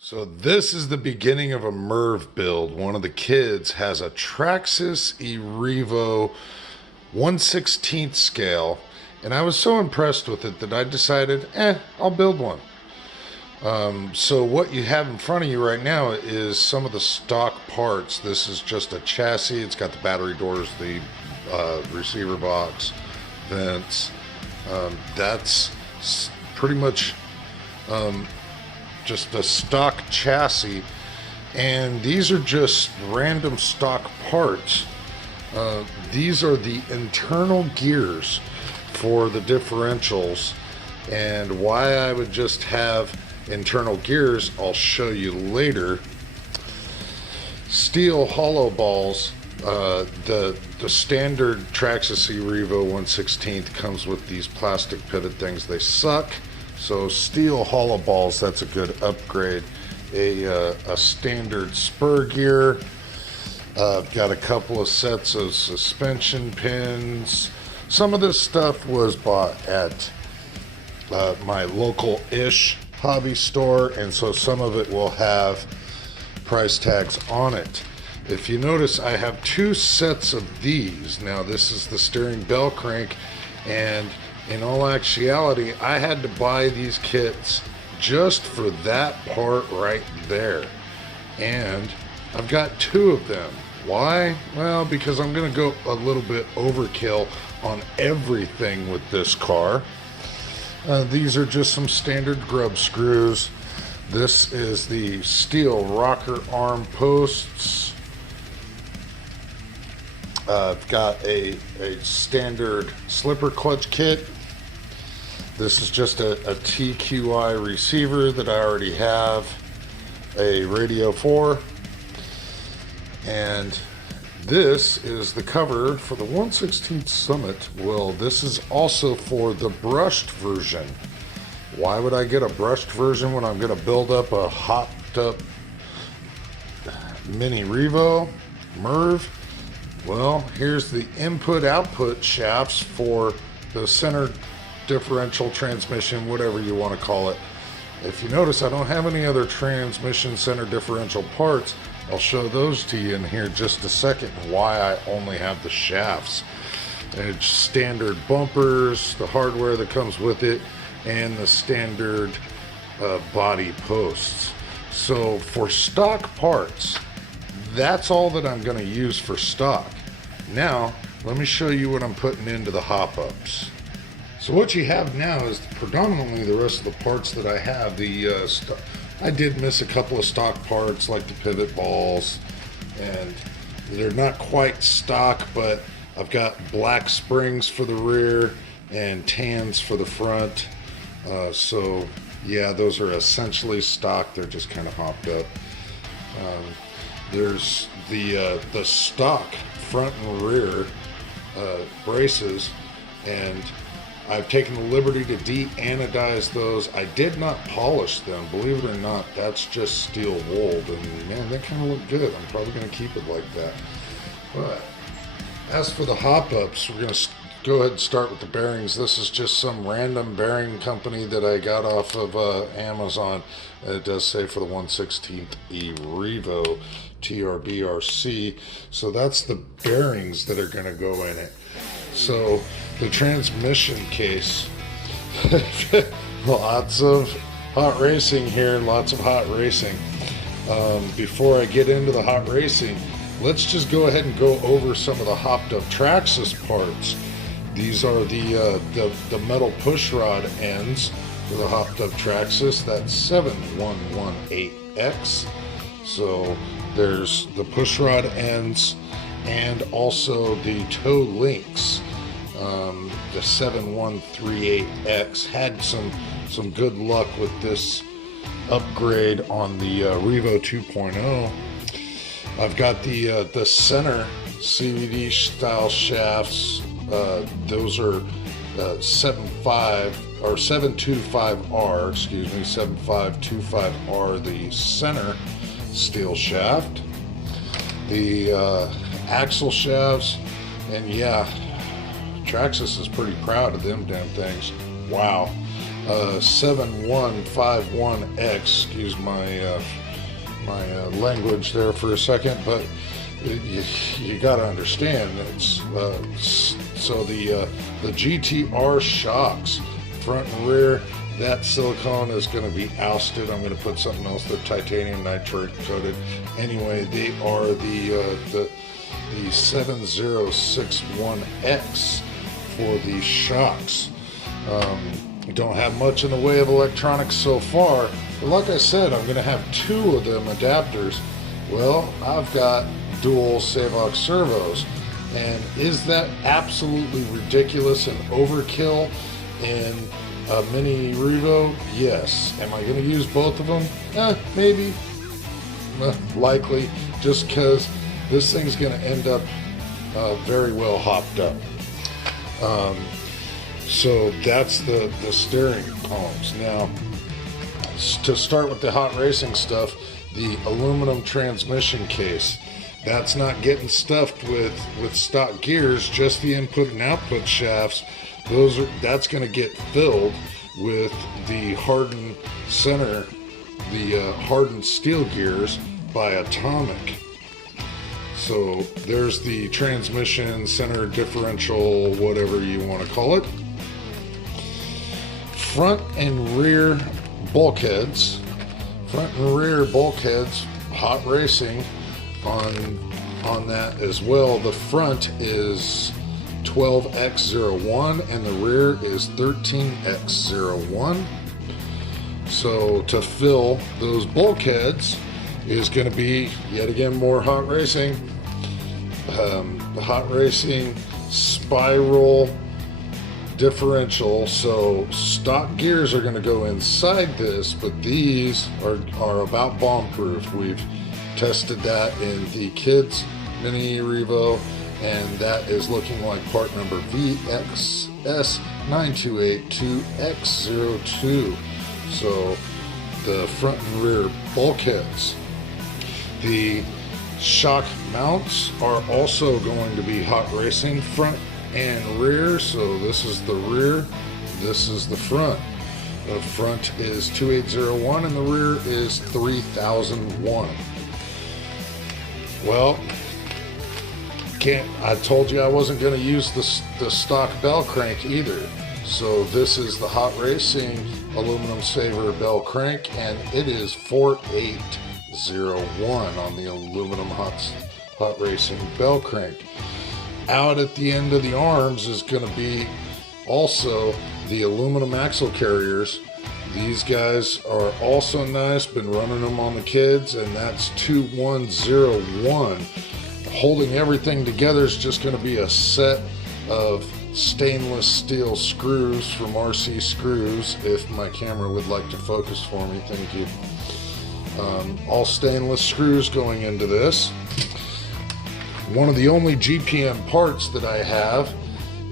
So this is the beginning of a Merv build. One of the kids has a Traxxas E-Revo 1/16 scale, and I was so impressed with it that I decided, I'll build one. So what you have in front of you right now is some of the stock parts. This is just a chassis. It's got the battery doors, the receiver box, vents. That's pretty much just a stock chassis, and these are just random stock parts. These are the internal gears for the differentials, and why I would just have internal gears I'll show you later. Steel hollow balls. The standard Traxxas E-Revo 1/16 comes with these plastic pitted things. They suck. So steel hollow balls, that's a good upgrade. A standard spur gear. Got a couple of sets of suspension pins. Some of this stuff was bought at my local-ish hobby store, and so some of it will have price tags on it. If you notice, I have two sets of these. Now this is the steering bell crank, and in all actuality, I had to buy these kits just for that part right there. And I've got two of them. Why? Well, because I'm gonna go a little bit overkill on everything with this car. These are just some standard grub screws. This is the steel rocker arm posts. I've got a standard slipper clutch kit. This is just a TQI receiver that I already have a radio for. And this is the cover for the 1/16 Summit. Well, this is also for the brushed version. Why would I get a brushed version when I'm going to build up a hopped up mini Revo Merv? Well, here's the input-output shafts for the center differential transmission, whatever you want to call it. If you notice, I don't have any other transmission center differential parts. I'll show those to you in here just a second, why I only have the shafts. It's standard bumpers, the hardware that comes with it, and the standard body posts. So for stock parts, that's all that I'm going to use for stock. Now, let me show you what I'm putting into the hop-ups. So what you have now is predominantly the rest of the parts that I have. I did miss a couple of stock parts like the pivot balls, and they're not quite stock, but I've got black springs for the rear and tans for the front. So yeah, those are essentially stock. They're just kind of hopped up. There's the stock front and rear braces, and I've taken the liberty to de-anodize those. I did not polish them, believe it or not. That's just steel wool, and man, they kind of look good. I'm probably going to keep it like that. But as for the hop-ups, we're going to go ahead and start with the bearings. This is just some random bearing company that I got off of Amazon. It does say for the 1/16 E-Revo TRBRC. So that's the bearings that are going to go in it. So the transmission case, lots of hot racing here and lots of hot racing. Before I get into the hot racing, let's just go ahead and go over some of the hopped up Traxxas parts. These are the metal push rod ends for the hopped up Traxxas. That's 7118X. So there's the push rod ends and also the toe links. The 7138X had some good luck with this upgrade on the Revo 2.0. I've got the center CVD style shafts. Those are 725R, excuse me, 7525R, the center steel shaft. The axle shafts, and yeah, Traxxas is pretty proud of them damn things. Wow. 7151X. Excuse my language there for a second, but you got to understand it's so the GTR shocks, front and rear. That silicone is going to be ousted. I'm going to put something else. They're titanium nitride coated. Anyway, they are the 7061X for the shocks. Don't have much in the way of electronics so far, but like I said, I'm going to have 2 of them adapters. Well, I've got dual Savox servos, and is that absolutely ridiculous and overkill in a mini E-Revo? Yes. Am I going to use both of them? Maybe. Likely, just because this thing's going to end up very well hopped up. So that's the steering columns. Now, to start with the hot racing stuff, the aluminum transmission case. That's not getting stuffed with stock gears, just the input and output shafts. That's going to get filled with the hardened center, the hardened steel gears by Atomic. So there's the transmission, center differential, whatever you want to call it. Front and rear bulkheads. Front and rear bulkheads, hot racing on that as well. The front is 12x01 and the rear is 13x01. So to fill those bulkheads is going to be yet again more hot racing. The hot racing spiral differential. So stock gears are going to go inside this, but these are about bomb proof. We've tested that in the kids mini E-Revo, and that is looking like part number VXS9282X02. So the front and rear bulkheads. The shock mounts are also going to be hot racing, front and rear. So this is the rear, this is the front. The front is 2801 and the rear is 3001. Well, I told you I wasn't going to use the stock bell crank either. So this is the hot racing aluminum saver bell crank, and it is 4801 on the aluminum hot racing bell crank. Out at the end of the arms is going to be also the aluminum axle carriers. These guys are also nice, been running them on the kids, and that's 2101. Holding everything together is just going to be a set of stainless steel screws from RC Screws. If my camera would like to focus for me, thank you. All stainless screws going into this. One of the only GPM parts that I have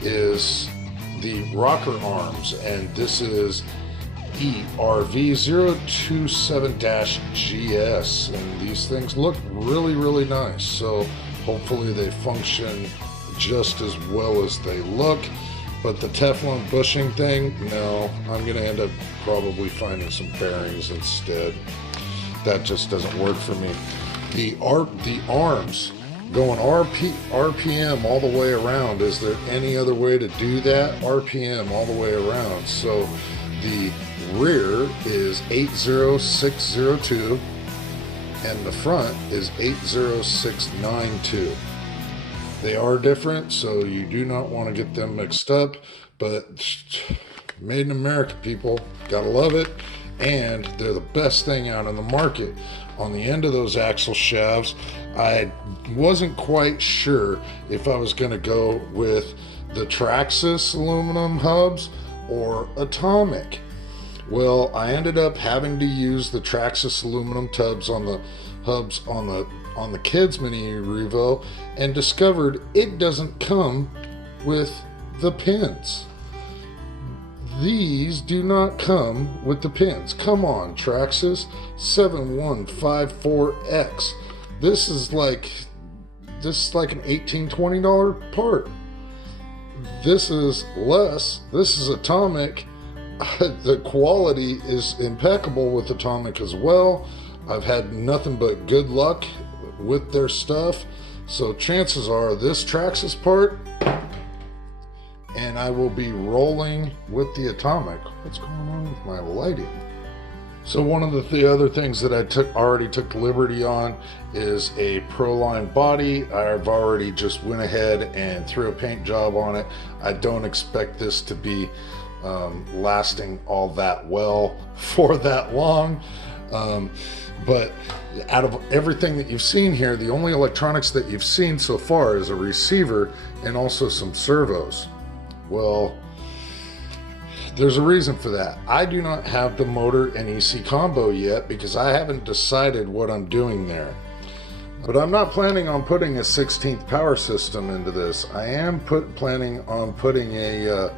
is the rocker arms, and this is ERV027-GS, and these things look really nice. So hopefully they function just as well as they look. But the Teflon bushing thing, no, I'm going to end up probably finding some bearings instead. That just doesn't work for me. The arms going RPM all the way around. Is there any other way to do that? RPM all the way around. So the rear is 80602 and the front is 80692. They are different, so you do not want to get them mixed up, but made in America, people, gotta love it. And they're the best thing out in the market. On the end of those axle shafts, I wasn't quite sure if I was going to go with the Traxxas aluminum hubs or Atomic. Well, I ended up having to use the Traxxas aluminum hubs on the kids mini E-Revo, and discovered it doesn't come with the pins. These do not come with the pins. Come on, Traxxas 7154X. This is like an $18, $20 part. This is less. This is Atomic. The quality is impeccable with Atomic as well. I've had nothing but good luck with their stuff. So chances are this Traxxas part, and I will be rolling with the Atomic. What's going on with my lighting? So one of the other things that I already took liberty on is a Proline body. I've already just went ahead and threw a paint job on it. I don't expect this to be lasting all that well for that long. But out of everything that you've seen here, the only electronics that you've seen so far is a receiver and also some servos. Well, there's a reason for that. I do not have the motor and EC combo yet because I haven't decided what I'm doing there. But I'm not planning on putting a 16th power system into this. I am planning on putting a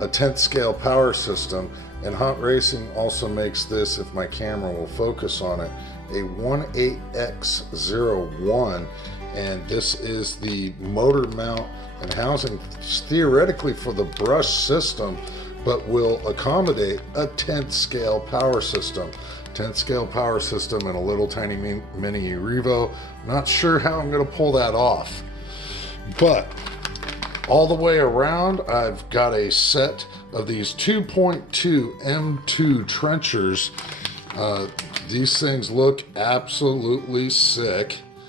10th scale power system, and Hunt Racing also makes this, if my camera will focus on it, a 18X01, and this is the motor mount and housing theoretically for the brush system, but will accommodate a 10th scale power system. 10th scale power system and a little tiny mini E-Revo. Not sure how I'm going to pull that off. But all the way around, I've got a set of these 2.2 M2 trenchers. These things look absolutely sick.